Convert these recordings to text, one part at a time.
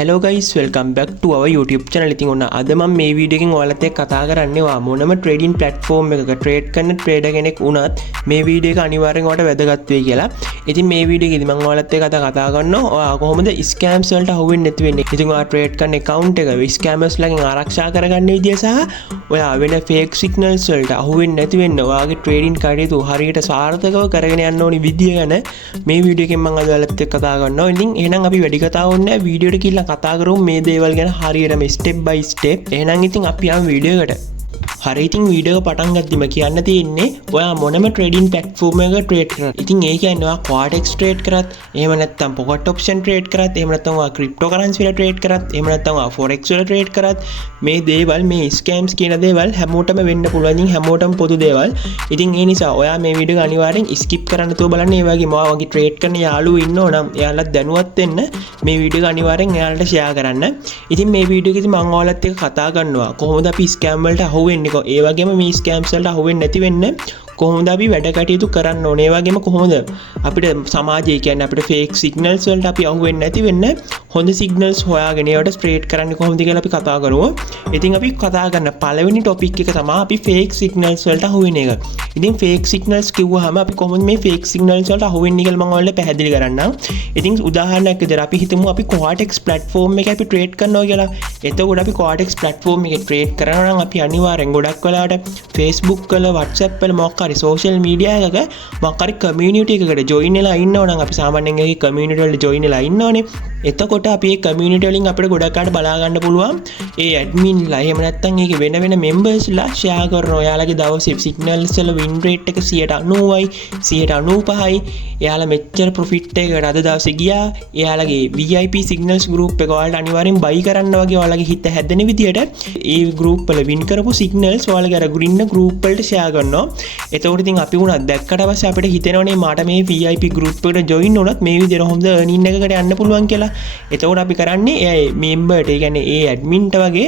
Hello guys, welcome back to our YouTube channel. ඉතින් ඔන්න අද මම මේ වීඩියෝ එකෙන් ඔයාලත් එක්ක කතා කරන්නේ මොනම ට්‍රේඩින් ප්ලැට්ෆෝම් එකක ට්‍රේඩ් කරන ට්‍රේඩර් කෙනෙක් වුණත් මේ වීඩියෝ එක අනිවාර්යෙන් ඔයාලට වැදගත් වෙයි කියලා. ඉතින් මේ වීඩියෝ එකේදී මම ඔයාලත් එක්ක කතා කරනවා ඔයා කොහොමද ස්කෑම්ස් වලට අහු වෙන්නේ නැති වෙන්නේ. ඉතින් ඔයා ට්‍රේඩ් කරන account එක ස්කෑමර්ස් ලගෙන් ආරක්ෂා කරගන්න විදිය සහ ඔයා වෙන fake signals වලට අහු වෙන්නේ නැති වෙන්න ඔයාගේ ට්‍රේඩින් කටයුතු හරියට සාර්ථකව කරගෙන යන්න ඕනි විදිය ගැන මේ වීඩියෝ එකෙන් මම අද ඔයාලත් එක්ක කතා කරනවා. ඉතින් එහෙනම් අපි වැඩි කතාවක් නැහැ වීඩියෝ එකට කියලා කතා කරමු මේ දේවල් ගැන හරියටම ස්ටෙප් බයි ස්ටෙප්. එහෙනම් ඉතින් අපි යමු වීඩියෝ එකට. හරි ඉතින් වීඩියෝ එක පටන් ගද්දිම කියන්න තියෙන්නේ ඔයා මොනම ට්‍රේඩින් ප්ලැට්ෆෝම් එකක ට්‍රේඩ් කරත්. ඉතින් ඒ කියන්නේ ඔයා Quadex ට්‍රේඩ් කරත්, එහෙම නැත්නම් Pocket Option ට්‍රේඩ් කරත්, එහෙම නැත්නම් ඔයා cryptocurrency වල ට්‍රේඩ් කරත්, එහෙම නැත්නම් ඔයා forex වල ට්‍රේඩ් කරත් මේ දේවල් මේ ස්කෑම්ස් කියන දේවල් හැමෝටම වෙන්න පුළුවන්. ඉතින් හැමෝටම පොදු දේවල්. ඉතින් ඒ නිසා ඔයා මේ වීඩියෝ එක අනිවාර්යෙන් skip කරන්න නැතුව බලන්න. ඒ වගේම ඔයා වගේ ට්‍රේඩ් කරන යාළුවෝ ඉන්නෝ නම් එයාලත් දැනුවත් වෙන්න මේ වීඩියෝ එක අනිවාර්යෙන් එයාලට ෂෙයා කරන්න. ඉතින් මේ වීඩියෝ එකේදී මම ඔයාලත් එක්ක කතා කරනවා කොහොමද අපි ස්කෑම් වලට අහු වෙන්නේ. ඒ වගේම මේ ස්කෑම්ස් වලට අහු වෙන්නේ නැති වෙන්න කොහොමද අපි වැඩ කටයුතු කරන්න ඕනේ. ඒ වගේම කොහොමද අපිට සමාජයේ කියන්නේ අපිට ෆේක් සිග්නල්ස් වලට අපි අහු වෙන්නේ නැති වෙන්න හොඳ සිග්නල්ස් හොයාගෙන ඒවට ස්ප්‍රේඩ් කරන්න කොහොමද කියලා අපි කතා කරමු. ඉතින් අපි කතා කරන පළවෙනි ටොපික් එක තමයි අපි ෆේක් සිග්නල්ස් වලට අහු වෙන එක. ඉතින් ෆේක් සිග්නල්ස් කිව්වහම අපි කොහොමද මේ ෆේක් සිග්නල්ස් වලට අහු වෙන්නේ කියලා මම ඔයාලට පැහැදිලි කරන්නම්. ඉතින් උදාහරණයක් විදිහට අපි හිතමු අපි Quadex platform එකේ අපි ට්‍රේඩ් කරනවා කියලා. එතකොට අපි Quadex platform එකේ ට්‍රේඩ් කරනවා නම් අපි අනිවාර්යෙන් ගොඩක් වෙලාවට Facebook වල WhatsApp වල මොකක් හරි social media එකක මොකක් හරි community එකකට join වෙලා ඉන්නවා නම් අපි සාමාන්‍යයෙන් ඒ community වලට join වෙලා ඉන්නවනේ. එතකොට අපි ඒ community වලින් අපිට ගොඩක් අයට බලා ගන්න පුළුවන්. ඒ admin ලා එහෙම නැත්නම් ඒකේ වෙන වෙන members ලා share කරන ඔයාලගේ දවසේ signals වල win rate එක 90යි 95යි. එයාලා මෙච්චර profit එකකට අද දවසේ ගියා. එයාලගේ VIP signals group එක ඔයාලට අනිවාර්යෙන් buy කරන්න වගේ ඔයාලගේ හිත හැදෙන විදියට ඒ group වල win කරපු signals ඔයාලගේ අර ග්‍රින්න group වලට share කරනවා. එතකොට ඉතින් අපි වුණා දැක්කට පස්සේ අපිට හිතෙනවනේ මට මේ VIP group එකට join වුණත් මේ විදියට හොඳ earning එකකට යන්න පුළුවන් කියලා. එතකොට අපි කරන්නේ ඒ memberට, ඒ කියන්නේ ඒ adminට වගේ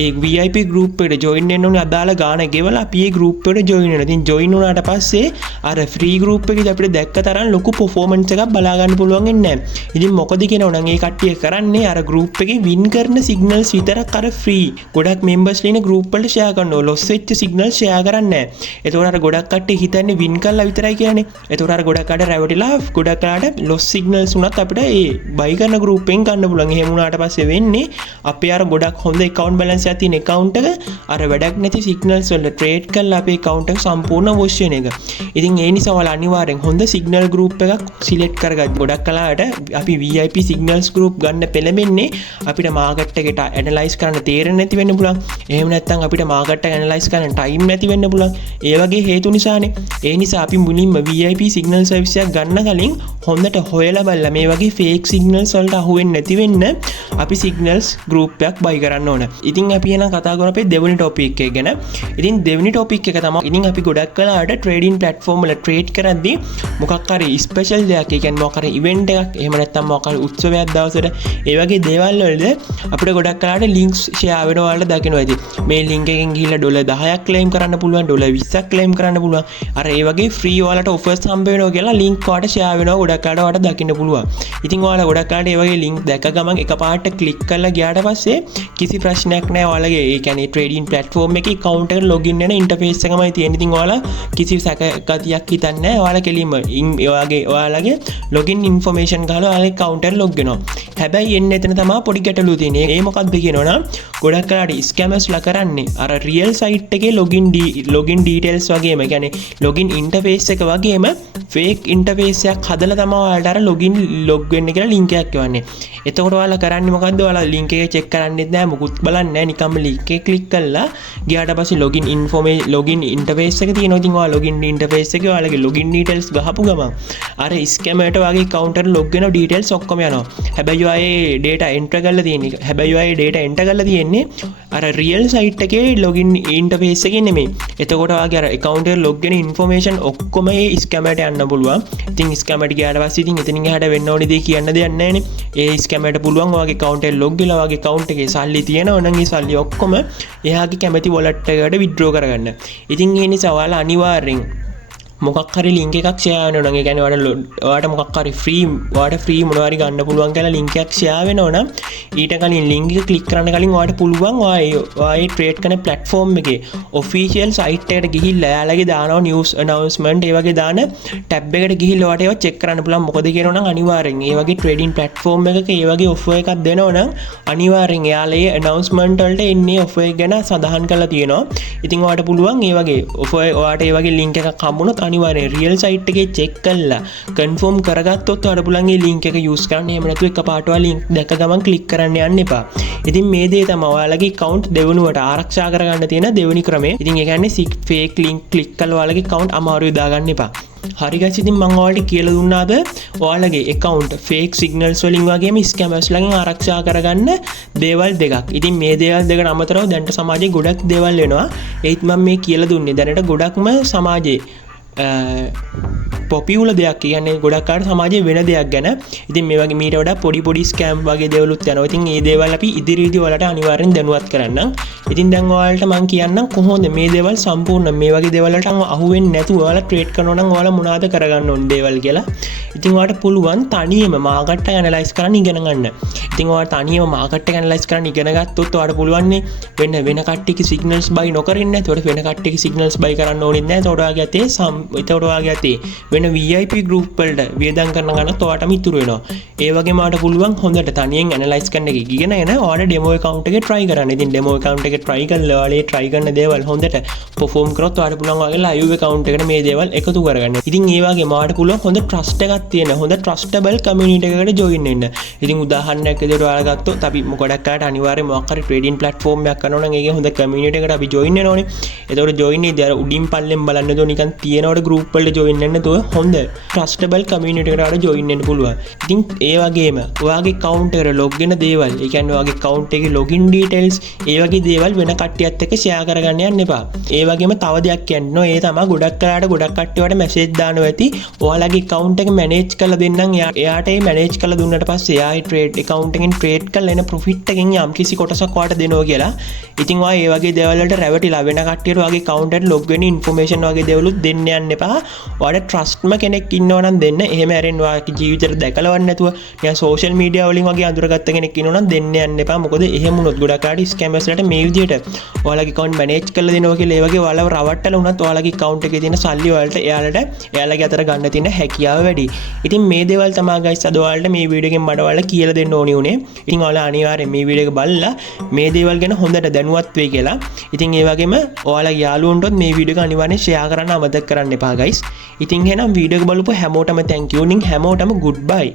ඒ VIP group එකට join වෙන්න ඕනේ අදාළ ගාණ ගෙවලා අපි ඒ group එකට join වෙනවා. ඉතින් join වුණාට පස්සේ අර free group එකේදී අපිට දැක්ක තරම් ලොකු performance එකක් බලා ගන්න පුළුවන් වෙන්නේ නැහැ. ඉතින් මොකද කියනවනම් ඒ කට්ටිය කරන්නේ අර group එකේ win කරන signals විතරක් අර free ගොඩක් members ලින group වලට share කරනවා. loss වෙච්ච signals share කරන්නේ නැහැ. එතකොට අර ගොඩක් කට්ටිය හිතන්නේ win කරලා විතරයි කියලානේ. එතකොට අර ගොඩක් අය රැවටිලා ගොඩක් අයට loss signals උනත් අපිට ඒ buy කරන group එකෙන් ගන්න පුළුවන්. එහෙම වුණාට පස්සේ වෙන්නේ අපේ අර ගොඩක් හොඳ account balance තියෙන account එක අර වැඩක් නැති signals වල trade කරලා අපේ account එක සම්පූර්ණ wash වෙන එක. ඉතින් ඒ නිසා ඔයාලා අනිවාර්යෙන් හොඳ signal group එකක් select කරගන්න. ගොඩක් කලාවට අපි VIP signals group ගන්න පෙළඹෙන්නේ අපිට market එකට analyze කරන්න තේරෙන්නේ නැති වෙන්න පුළුවන්. එහෙම නැත්නම් අපිට market එක analyze කරන්න time නැති වෙන්න පුළුවන්. ඒ වගේ හේතු නිසානේ. ඒ නිසා අපි මුලින්ම VIP signal service එකක් ගන්න කලින් හොඳට හොයලා බලලා මේ වගේ fake signals වලට අහු වෙන්නේ නැති වෙන්න අපි signals group එකක් buy කරන්න ඕන. ඉතින් අපි එන කතා කරමු අපේ දෙවෙනි ටොපික් එක ගැන. ඉතින් දෙවෙනි ටොපික් එක තමයි ඉතින් අපි ගොඩක් වෙලාවට ට්‍රේඩින් ප්ලැට්ෆෝම් වල ට්‍රේඩ් කරද්දී මොකක් හරි ස්පෙෂල් දෙයක්, ඒ කියන්නේ මොකක් හරි ඉවෙන්ට් එකක්, එහෙම නැත්නම් මොකක් හරි උත්සවයක් දවසට ඒ වගේ දේවල් වලද අපිට ගොඩක් වෙලාවට ලින්ක්ස් ෂෙයා වෙනවා ඔයාලට දකිනවා. ඉතින් මේ ලින්ක් එකෙන් ගිහිල්ලා $10ක් ක්ලේම් කරන්න පුළුවන්, $20ක් ක්ලේම් කරන්න පුළුවන්. අර ඒ වගේ ෆ්‍රී ඔයාලට ඔෆර්ස් හම්බ වෙනවා කියලා ලින්ක් ඔයාලට ෂෙයා වෙනවා ගොඩක් වෙලාවට ඔයාලට දකින්න පුළුවන්. ඉතින් ඔයාලා ගොඩක් වෙලාවට ඒ වගේ ලින්ක් දැක ගමන් එකපාරට ක්ලික් කරලා ගියාට පස්සේ කිසි ප්‍රශ්නයක් නැහැ ඔයාලගේ ඒ කියන්නේ ට්‍රේඩින් ප්ලැට්ෆෝම් එකේ account එකට login වෙන interface එකමයි තියෙන්නේ. ඉතින් ඔයාලා කිසි සැකගතියක් හිතන්නේ නැහැ. ඔයාලා කෙලින්ම ඔයාලගේ login information ගහලා ඔයාලගේ account එකට log වෙනවා. හැබැයි එන්න එතන තමයි පොඩි ගැටලුව තියෙන්නේ. ඒ මොකක්ද කියනවනම් ගොඩක් වෙලාවට scammers ලා කරන්නේ අර real site එකේ login details වගේම කියන්නේ login interface එක වගේම fake interface එකක් හදලා තමයි ඔයාලට අර log වෙන්න කියලා link එකක් එවන්නේ. එතකොට ඔයාලා කරන්නේ මොකද්ද? ඔයාලා link එක check කරන්නෙත් නැහැ, මුකුත් බලන්නේ නැහැ, නිකම්ම link එක click කරලා ගියාට පස්සේ login interface එක තියෙනවා. ඉතින් ඔයාලා login interface එකේ ඔයාලගේ login details ගහපු ගමන් අර scammer ට වගේ account එකට log වෙන details ඔක්කොම යනවා. හැබැයි ඔයාලා data enter කරලා තියෙන්නේ අර real site එකේ login interface එකේ නෙමෙයි. එතකොට ඔයාගේ අර account එකට log වෙන information ඔක්කොම ඒ scammer ට යන්න පුළුවන්. ඉතින් scammer ට ගියාට පස්සේ ඉතින් එතනින් එහාට වෙන්න ඕනේ දේ කියන්න දෙයක් නැහැ නේ. ඒ scammer ට පුළුවන් ඔයාගේ account එකට log වෙලා ඔයාගේ account එකේ සල්ලි තියෙනවා නම් ඒ සල්ලි ඔක්කොම එයාගේ කැමති wallet එකකට withdraw කරගන්න. ඉතින් ඒ නිසා ඔයාලා අනිවාර්යෙන් මොකක් හරි link එකක් share වෙනවා නම් ඒ කියන්නේ ඔයාලට මොකක් හරි free මොනවා හරි ගන්න පුළුවන් කියලා link එකක් share වෙනවා නම් ඊට කලින් ලින්ක් එක ක්ලික් කරන්න කලින් ඔයාලට පුළුවන් ඔයාගේ ට්‍රේඩ් කරන platform එකේ official site එකට ගිහිල්ලා එයාලගේ දානවා news announcement ඒ වගේ දාන tab එකට ගිහිල්ලා ඔයාලට ඒවා check කරන්න පුළුවන්. මොකද කියනවා නම් අනිවාර්යෙන් ඒ වගේ trading platform එකක ඒ වගේ offer එකක් දෙනවා නම් අනිවාර්යෙන් එයාලා ඒ announcement වලට එන්නේ offer එක ගැන සඳහන් කරලා තියෙනවා. ඉතින් ඔයාලට පුළුවන් ඒ වගේ offer ඔයාලට ඒ වගේ link එකක් හම්බුනොත් අනිවාර්යෙන් real site එකේ check කරලා confirm කරගත්තොත් ඔයාලට පුළුවන් මේ link එක use කරන්න. එහෙම නැතුව එකපාරට ඔයාලා link දැක ගමන් click කරන්න යන්න එපා. ඉතින් මේ දේ තමයි ඔයාලගේ account දෙවනුවට ආරක්ෂා කරගන්න තියෙන දෙවෙනි ක්‍රමය. ඉතින් ඒ කියන්නේ fake link click කරලා ඔයාලගේ account අමාරුවේ දාගන්න එපා. හරි guys, ඉතින් මම ඔයාලට කියලා දුන්නාද ඔයාලගේ account fake signals වලින් වගේම scammers ලාගෙන් ආරක්ෂා කරගන්න දේවල් දෙකක්. ඉතින් මේ දේවල් දෙකට අමතරව දැනට සමාජයේ ගොඩක් දේවල් වෙනවා. ඒත් මම මේ කියලා දුන්නේ දැනට ගොඩක්ම සමාජයේ පොපියුලර් දෙයක් කියන්නේ ගොඩක් අය සමාජයේ වෙන දෙයක් ගැන. ඉතින් මේ වගේ මීට වඩා පොඩි scam වගේ දේවලුත් යනවා. ඉතින් මේ දේවල් අපි ඉදිරියේදී ඔයාලට අනිවාර්යෙන් දැනුවත් කරන්නම්. ඉතින් දැන් ඔයාලට මම කියන්නම් කොහොමද මේ දේවල් සම්පූර්ණ මේ වගේ දේවල් වලට අහු වෙන්නේ නැතුව ඔයාලා ට්‍රේඩ් කරනවා නම් ඔයාලා මොනවද කරගන්න ඕන දේවල් කියලා. ඉතින් ඔයාලට පුළුවන් තනියම මාකට් එක ඇනලයිස් කරන්න ඉගෙන ගන්න. ඉතින් ඔයාලා තනියම මාකට් එක ඇනලයිස් කරන්න ඉගෙන ගත්තොත් ඔයාලට පුළුවන් නේ වෙන කට්ටියගේ සිග්නල්ස් බයි නොකර ඉන්න. ඒතකොට වෙන කට්ටියගේ සිග්නල්ස් බයි කරන්න ඕනෙත් නැහැ. ඒතකොට ඔයාගේ අතේ වෙන VIP group වලට වියදම් කරන ගණනත් ඔයාලටම ඉතුරු වෙනවා. ඒ වගේම ඔයාලට පුළුවන් හොඳට තනියෙන් ඇනලයිස් කරන්න එක ඉගෙන ඔයාලා ඩෙමෝ account එකේ try කරන්න. ඉතින් ඩෙමෝ account එකේ try කරලා ඔයාලා try කරන දේවල් හොඳට perform කරොත් ඔයාලට පුළුවන් ඔයාගේ live account එකට මේ දේවල් එකතු කරගන්න. ඉතින් ඒ වගේම ඔයාලට පුළුවන් හොඳ trust එකක් තියෙන හොඳ trustable community එකකට join වෙන්න. ඉතින් උදාහරණයක් විදිහට ඔයාලා ගත්තොත් අපි ගොඩක් අයට අනිවාර්යයෙන් මොකක් හරි trading platform එකක් කරනවා නම් ඒකේ හොඳ community එකකට අපි join වෙනෝනේ. එතකොට join වෙද්දී අර උඩින් පල්ලෙන් බලන්න දෝ නිකන් තියෙනවට group වලට join වෙන්න නැතුව හොඳ trustable community එකකට join වෙන්න පුළුවන්. ඉතින් ඒ වගේම ඔයාගේ account එකට login දේවල්, ඒ කියන්නේ ඔයාගේ account එකේ login details, ඒ වගේ දේවල් වෙන කට්ටියත් එක්ක share කරගන්න යන්න එපා. ඒ වගේම තව දෙයක් කියන්න ඒ තමයි ගොඩක් අයට ගොඩක් කට්ටියට message දානවා ඇති ඔයාලගේ account එක manage කරලා දෙන්නම්. එයාට ඒ manage කරලා දුන්නාට පස්සේ එයාගේ trade account එකෙන් trade කරලා එන profit එකෙන් යම් කිසි කොටසක් ඔයාලට දෙනවා කියලා. ඉතින් ඔයා ඒ වගේ දේවල් වලට රැවටිලා වෙන කට්ටියට ඔයාගේ account එකට log වෙන information වගේ දේවලුත් දෙන්න යන්න එපා. ඔයාලට trustම කෙනෙක් ඉන්නවා නම් දෙන්න. එහෙම ඇරෙන්න ඔයාගේ ජීවිතේට දැකලවන්න නැතුව නිකන් social media වලින් වගේ අඳුරගත්ත කෙනෙක් ඉන්නවා නම් දෙන්න යන්න එපා. මොකද එහෙම වුණොත් ගොඩක් අය scammers වලට මේ විදිහට ඔයාලගේ account manage කරලා දෙනවා කියලා ඒ වගේ ඔයාලව රවට්ටලා උනත් ඔයාලගේ account එකේ තියෙන සල්ලි වලට එයාලගේ අතර ගන්න තියෙන හැකියාව වැඩි. ඉතින් මේ දේවල් තමයි guys අද ඔයාලට මේ වීඩියෝ එකෙන් මට ඔයාලට කියලා දෙන්න ඕනි උනේ. ඉතින් ඔයාලා අනිවාර්යෙන් මේ වීඩියෝ එක බලලා මේ දේවල් ගැන හොඳට දැනුවත් වෙයි කියලා. ඉතින් ඒ වගේම ඔයාලගේ යාළුවන්ටත් මේ වීඩියෝ එක අනිවාර්යෙන් share කරන්න අමතක කරන්න එපා guys. ඉතින් එහෙනම් වීඩියෝ එක බලපු හැමෝටම thank you. ඉතින් හැමෝටම goodbye.